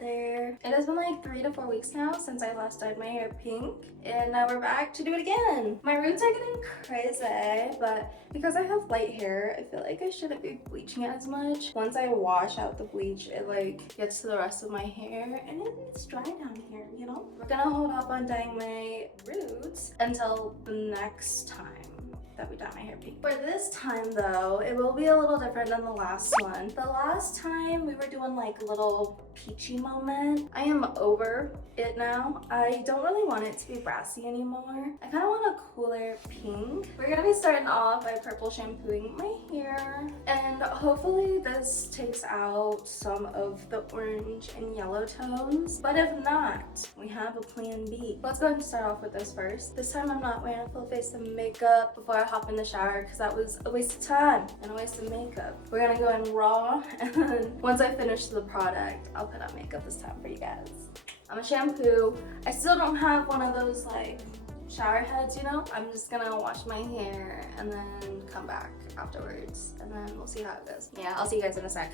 there. It has been like 3 to 4 weeks now since I last dyed my hair pink, and now we're back to do it again. My roots are getting crazy, but because I have light hair, I feel like I shouldn't be bleaching it as much. Once I wash out the bleach, it like gets to the rest of my hair and it's dry down here, you know? We're gonna hold off on dyeing my roots until the next time that we dye my hair pink. For this time though, it will be a little different than the last one. The last time we were doing like a little peachy moment. I am over it now. I don't really want it to be brassy anymore. I kind of want a cooler pink. We're gonna be starting off by purple shampooing my hair, and hopefully this takes out some of the orange and yellow tones, but if not, we have a plan B. Let's go ahead and start off with this first. This time I'm not wearing a full face of makeup before I hop in the shower because that was a waste of time and a waste of makeup. We're gonna go in raw, and then once I finish the product, I'll put on makeup this time for you guys. I'm a shampoo. I still don't have one of those like shower heads, you know? I'm just gonna wash my hair and then come back afterwards, and then we'll see how it goes. Yeah, I'll see you guys in a sec.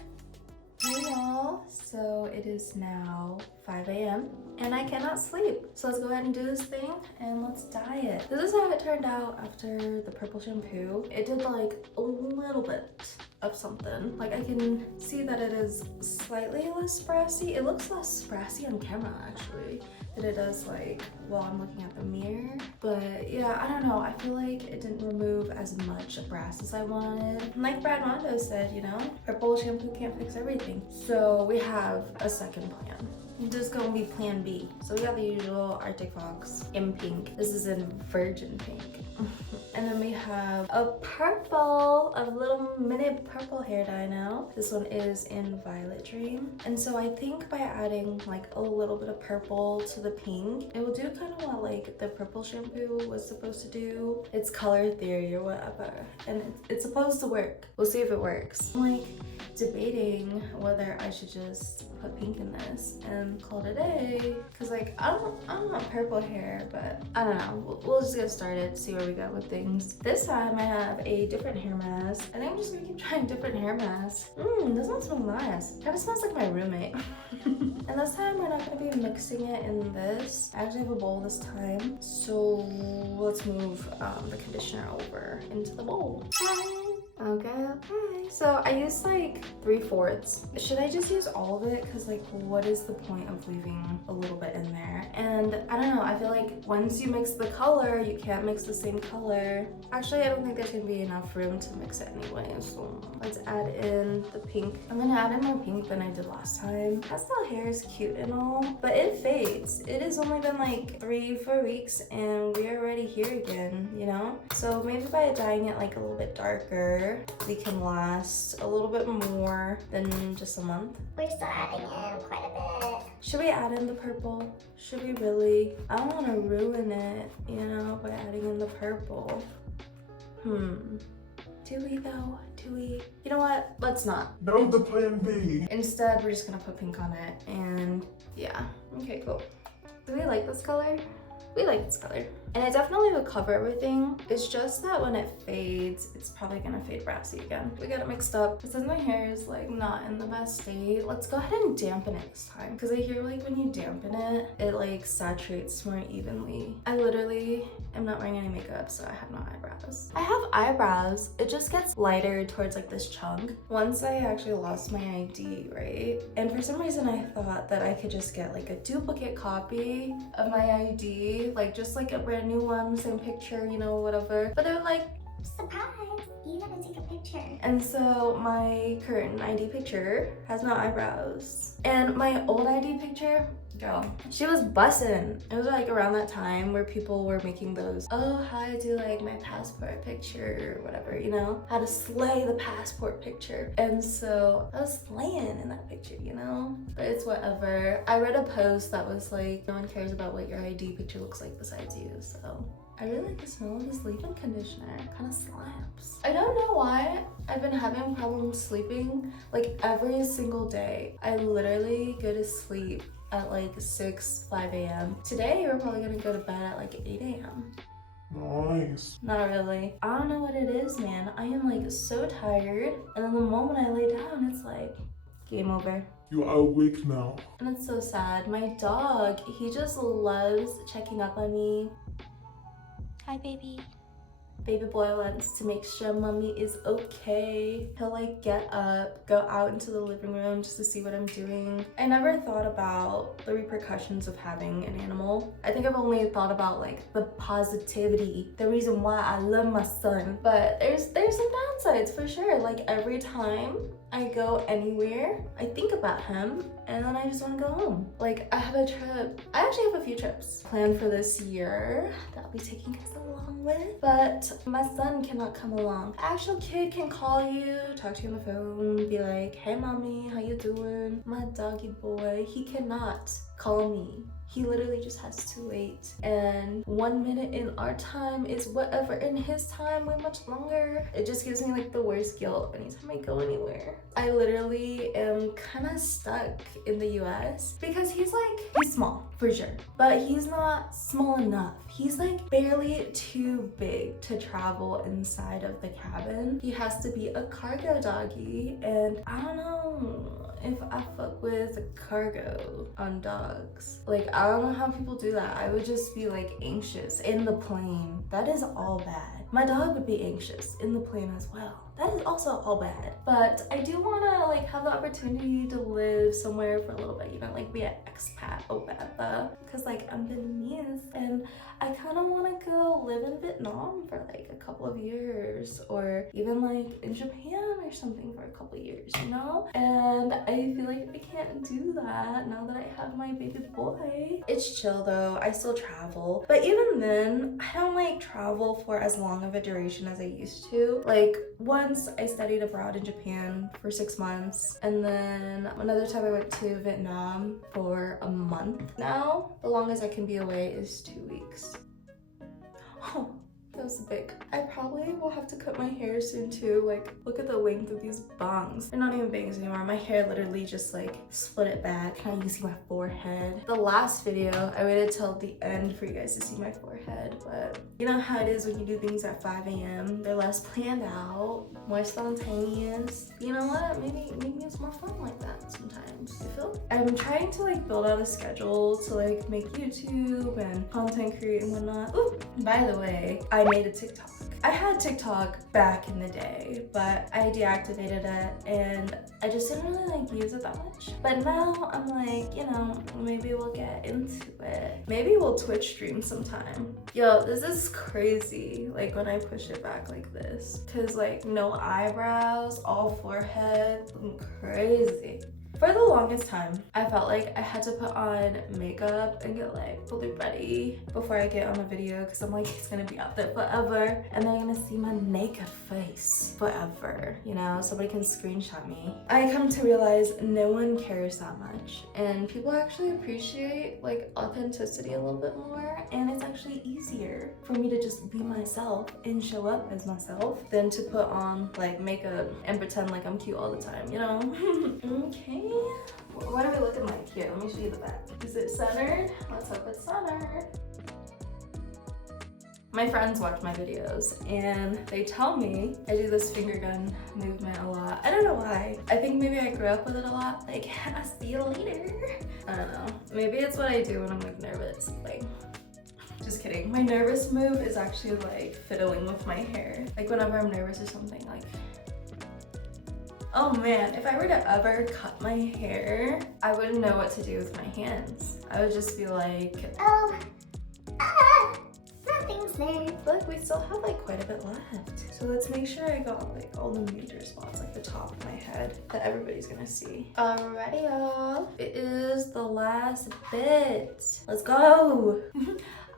Hey y'all, so it is now 5 a.m. and I cannot sleep. So let's go ahead and do this thing and let's dye it. This is how it turned out after the purple shampoo. It did like a little bit of something. Like I can see that it is slightly less brassy. It looks less brassy on camera actually than it does like while I'm looking at the mirror. But yeah, I don't know. I feel like it didn't remove as much brass as I wanted. And like Brad Mondo said, you know, purple shampoo can't fix everything. So we have a second plan. This is gonna be plan B. So we got the usual Arctic Fox in pink. This is in virgin pink. And then we have a purple, a little mini purple hair dye now. This one is in Violet Dream. And so I think by adding like a little bit of purple to the pink, it will do kind of what like the purple shampoo was supposed to do. It's color theory or whatever. And it's supposed to work. We'll see if it works. I'm like debating whether I should just put pink in this and call it a day. Cause like I don't want purple hair, but I don't know. We'll just get started, see where we go with things. This time I have a different hair mask. I think I'm just gonna keep trying different hair masks. This one smells nice. Kind of smells like my roommate. And this time we're not gonna be mixing it in this. I actually have a bowl this time. So let's move the conditioner over into the bowl. Okay. So I used like 3/4. Should I just use all of it? Cause like what is the point of leaving a little bit in there? And I don't know, I feel like once you mix the color, you can't mix the same color. Actually, I don't think there's gonna be enough room to mix it anyway. So let's add in the pink. I'm gonna add in more pink than I did last time. Pastel hair is cute and all, but it fades. It has only been like 3-4 weeks and we're already here again, you know? So maybe by dyeing it like a little bit darker, we can last a little bit more than just a month. We're still adding in quite a bit. Should we add in the purple? Should we really? I don't want to ruin it, you know, by adding in the purple. Do we though? Do we? You know what? Let's not. No, the plan B. Instead, we're just gonna put pink on it, and yeah. Okay, cool. Do we like this color? We like this color. And it definitely would cover everything. It's just that when it fades, it's probably gonna fade brassy again. We got it mixed up. But since my hair is like not in the best state, let's go ahead and dampen it this time. Because I hear like when you dampen it, it like saturates more evenly. I literally am not wearing any makeup, so I have no eyebrows. I have eyebrows. It just gets lighter towards like this chunk. Once I actually lost my ID, right? And for some reason I thought that I could just get like a duplicate copy of my ID, like just like a brand new one, same picture, you know, whatever. But they're like, surprise, you gotta take a picture. and so my current ID picture has no eyebrows. And my old ID picture, girl, she was bussin'. It was like around that time where people were making those, oh, how to do like my passport picture or whatever, you know? How to slay the passport picture. And so I was slaying in that picture, you know? But it's whatever. I read a post that was like, no one cares about what your ID picture looks like besides you, so. I really like the smell of this leave-in conditioner. It kind of slaps. I don't know why I've been having problems sleeping like every single day. I literally go to sleep at like 5 a.m. Today we're probably gonna go to bed at like 8 a.m. Nice. Not really. I don't know what it is, man. I am like so tired, and then the moment I lay down, it's like game over. You are awake now. And it's so sad. My dog, he just loves checking up on me. Hi, baby. Baby boy wants to make sure mommy is okay. He'll like get up, go out into the living room just to see what I'm doing. I never thought about the repercussions of having an animal. I think I've only thought about like the positivity, the reason why I love my son. But there's some downsides for sure. Like every time I go anywhere, I think about him and then I just want to go home. Like I have a trip, I actually have a few trips planned for this year that I'll be taking us along with, but my son cannot come along. An actual kid can call you, talk to you on the phone, be like, hey mommy, how you doing? My doggy boy, he cannot call me. He literally just has to wait. And 1 minute in our time is whatever in his time, way much longer. It just gives me like the worst guilt anytime I go anywhere. I literally am kind of stuck in the US because he's small for sure, but he's not small enough. He's like barely too big to travel inside of the cabin. He has to be a cargo doggy, and I don't know if I fuck with cargo on dogs. Like, I don't know how people do that. I would just be like anxious in the plane. That is all bad. My dog would be anxious in the plane as well. That is also all bad. But I do wanna like have the opportunity to live somewhere for a little bit, you know, like be an expat or whatever. Because like I'm Vietnamese and I kind of want to go live in Vietnam for like a couple of years, or even like in Japan or something for a couple of years, you know? And I feel like I can't do that now that I have my baby boy. It's chill though, I still travel. But even then, I don't like travel for as long of a duration as I used to. Like once I studied abroad in Japan for 6 months, and then another time I went to Vietnam for a month. Now, the longest I can be away is 2 weeks. Oh, that was big. I probably will have to cut my hair soon too. Like, look at the length of these bangs. They're not even bangs anymore. My hair literally just like split it back. Now you can see my forehead. The last video, I waited till the end for you guys to see my forehead, but you know how it is when you do things at 5 a.m. They're less planned out, more spontaneous. You know what? Maybe it's more fun like that sometimes. You feel? I'm trying to like build out a schedule to like make YouTube and content create and whatnot. Ooh, by the way, I made a TikTok. I had TikTok back in the day, but I deactivated it and I just didn't really like use it that much. But now I'm like, you know, maybe we'll get into it. Maybe we'll Twitch stream sometime. Yo, this is crazy, like when I push it back like this. Cause like no eyebrows, all forehead, looking crazy. For the longest time, I felt like I had to put on makeup and get like fully ready before I get on a video because I'm like, it's gonna be out there forever and they're gonna see my naked face forever, you know? Somebody can screenshot me. I come to realize no one cares that much and people actually appreciate like authenticity a little bit more, and it's actually easier for me to just be myself and show up as myself than to put on like makeup and pretend like I'm cute all the time, you know? Okay. What are we looking like here? Let me show you the back. Is it centered? Let's hope it's centered. My friends watch my videos and they tell me I do this finger gun movement a lot. I don't know why. I think maybe I grew up with it a lot. Like, I'll see you later. I don't know. Maybe it's what I do when I'm like nervous. Like, just kidding. My nervous move is actually like fiddling with my hair. Like whenever I'm nervous or something, like, oh man, if I were to ever cut my hair, I wouldn't know what to do with my hands. I would just be like, Oh, nothing's there. look, we still have like quite a bit left. So let's make sure I got like all the major spots, like the top of my head that everybody's gonna see. Alrighty y'all, it is the last bit. Let's go.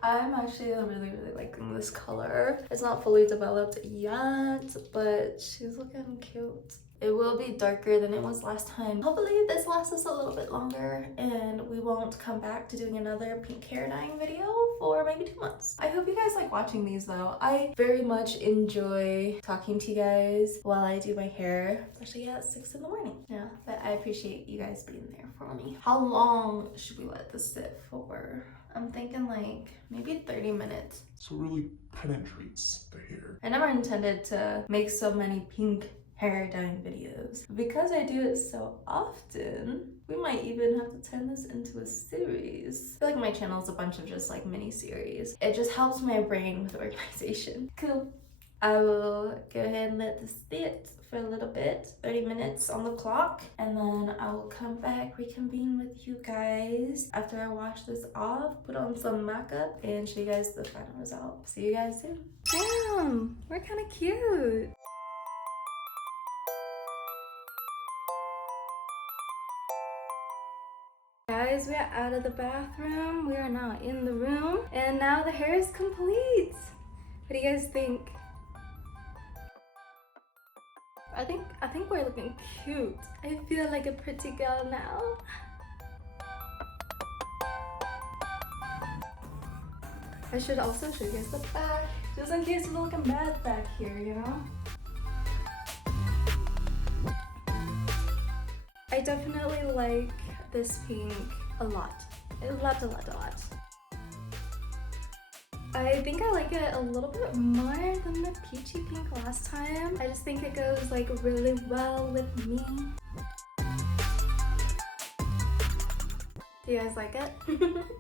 I'm actually really liking this color. It's not fully developed yet, but she's looking cute. It will be darker than it was last time. Hopefully this lasts us a little bit longer and we won't come back to doing another pink hair dyeing video for maybe 2 months. I hope you guys like watching these though. I very much enjoy talking to you guys while I do my hair, especially at 6 in the morning. Yeah, but I appreciate you guys being there for me. How long should we let this sit for? I'm thinking like maybe 30 minutes. So it really penetrates the hair. I never intended to make so many pink hair dyeing videos. Because I do it so often, we might even have to turn this into a series. I feel like my channel is a bunch of just like mini series. It just helps my brain with organization. Cool. I will go ahead and let this sit for a little bit, 30 minutes on the clock, and then I will come back, reconvene with you guys after I wash this off, put on some makeup, and show you guys the final result. See you guys soon. Damn, we're kind of cute. Guys, we are out of the bathroom. We are now in the room, and now the hair is complete. What do you guys think? I think we're looking cute. I feel like a pretty girl now. I should also show you guys the back, just in case we're looking bad back here, you know? I definitely like this pink a lot. A lot. I think I like it a little bit more than the peachy pink last time. I just think it goes like really well with me. Do you guys like it?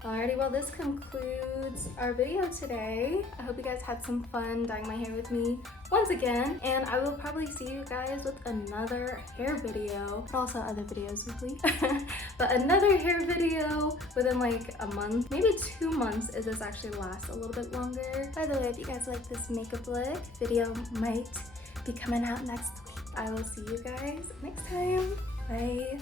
Alrighty, well this concludes our video today. I hope you guys had some fun dyeing my hair with me once again, and I will probably see you guys with another hair video, but also other videos weekly. But another hair video within like a month, maybe 2 months if this actually lasts a little bit longer. By the way, if you guys like this makeup look, video might be coming out next week. I will see you guys next time. Bye.